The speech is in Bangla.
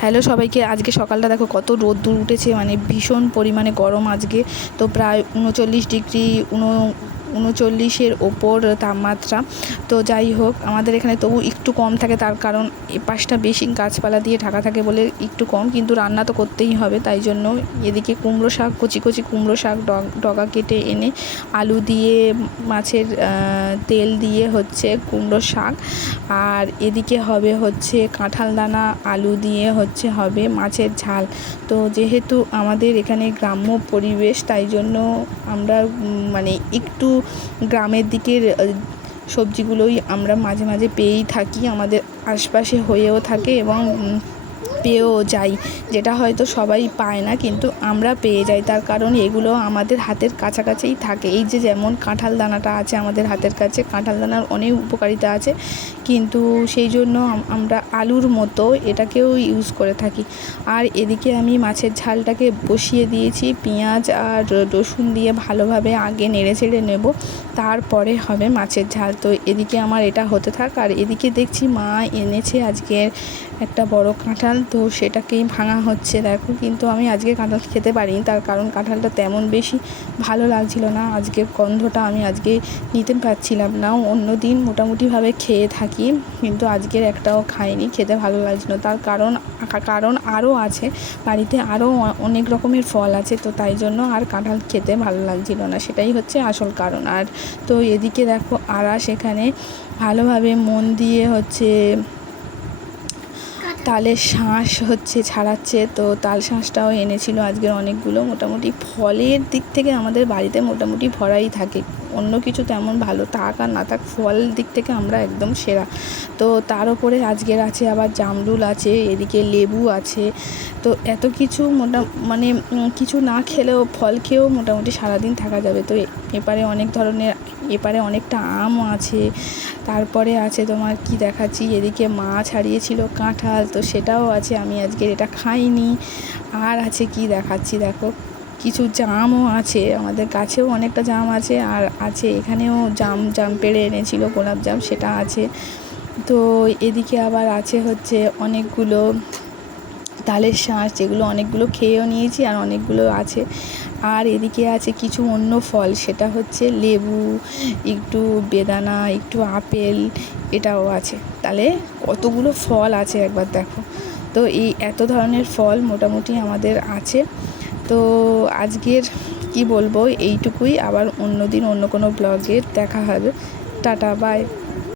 হ্যালো সবাইকে। আজকে সকালটা দেখো কত রোদ্দুর উঠেছে, মানে ভীষণ পরিমাণে গরম আজকে। তো প্রায় 39 ডিগ্রি 39-এর ওপর তাপমাত্রা। তো যাই হোক, আমাদের এখানে তবু একটু কম থাকে, তার কারণ এপাশটা বেশি গাছপালা দিয়ে ঢাকা থাকে বলে একটু কম, কিন্তু রান্না তো করতেই হবে। তাই জন্য এদিকে কুমড়ো শাক, কচি কচি কুমড়ো শাক ডগা কেটে এনে আলু দিয়ে মাছের তেল দিয়ে হচ্ছে কুমড়ো শাক, আর এদিকে হবে হচ্ছে কাঁঠাল দানা আলু দিয়ে হচ্ছে হবে মাছের ঝাল। তো যেহেতু আমাদের এখানে গ্রাম্য পরিবেশ, তাই জন্য আমরা মানে একটু গ্রামের দিকের সবজিগুলোই আমরা মাঝে মাঝে পেয়েই থাকি, আমাদের আশপাশে হয়েও থাকে এবং পেয়েও যাই, যেটা হয়তো সবাই পায় না কিন্তু আমরা পেয়ে যাই। তার কারণ এগুলো আমাদের হাতের কাছাকাছিই থাকে। এই যে যেমন কাঁঠাল দানাটা আছে আমাদের হাতের কাছে, কাঁঠাল দানার অনেক উপকারিতা আছে, কিন্তু সেই জন্য আমরা আলুর মতো এটাকেও ইউজ করে থাকি। আর এদিকে আমি মাছের ঝালটাকে বসিয়ে দিয়েছি, পেঁয়াজ আর রসুন দিয়ে ভালোভাবে আগে নেড়ে চেড়ে নেব, তারপরে হবে মাছের ঝাল। তো এদিকে আমার এটা হতে থাক, আর এদিকে দেখছি মা এনেছে আজকে একটা বড় কাঁঠাল, তো সেটাকেই ভাঙা হচ্ছে দেখো। কিন্তু আমি আজকে কাঁঠাল খেতে পারিনি, তার কারণ কাঁঠালটা তেমন বেশি ভালো লাগছিল না, আজকের গন্ধটা আমি আজকে নিতে পারছিলাম না। অন্য দিন মোটামুটিভাবে খেয়ে থাকি, কিন্তু আজকের একটাও খাইনি, খেতে ভালো লাগছিল। তার কারণ আরও আছে বাড়িতে, আরও অনেক রকমের ফল আছে, তো তাই জন্য আর কাঁঠাল খেতে ভালো লাগছিল না, সেটাই হচ্ছে আসল কারণ। আর তো এদিকে দেখো আরা সেখানে ভালোভাবে মন দিয়ে হচ্ছে তালের শাঁস হচ্ছে ছাড়াচ্ছে। তো তাল শাঁসটাও এনেছিল আজকের অনেকগুলো। মোটামুটি ফলের দিক থেকে আমাদের বাড়িতে মোটামুটি ভরাই থাকে, অন্য কিছু তেমন ভালো থাক আর না থাক, ফল দিক থেকে আমরা একদম সেরা। তো তার উপরে আজকের আছে আবার জামরুল আছে, এদিকে লেবু আছে। তো এত কিছু মানে কিছু না খেলেও ফল খেয়েও মোটামুটি সারাদিন থাকা যাবে। তো এপারে অনেক ধরনের, এপারে অনেকটা আমও আছে। তারপরে আছে তোমার কি দেখাচ্ছি, এদিকে মাছ হারিয়েছিল কাঁঠাল, তো সেটাও আছে, আমি আজকের এটা খাইনি। আর আছে কি দেখাচ্ছি দেখো, কিছু জামও আছে, আমাদের গাছেও অনেকটা জাম আছে, আর আছে এখানেও জাম পেড়ে এনেছিল, গোলাপ জাম, সেটা আছে। তো এদিকে আবার আছে হচ্ছে অনেকগুলো তালের শাঁস, যেগুলো অনেকগুলো খেয়েও নিয়েছি আর অনেকগুলো আছে। আর এদিকে আছে কিছু অন্য ফল, সেটা হচ্ছে লেবু, একটু বেদানা, একটু আপেল, এটাও আছে। তাহলে কতগুলো ফল আছে একবার দেখো। তো এই এত ধরনের ফল মোটামুটি আমাদের আছে। তো আজকের কি বলবো, এইটুকুই। আবার অন্য দিন অন্য কোনো ব্লগে দেখা হবে। Tata, by.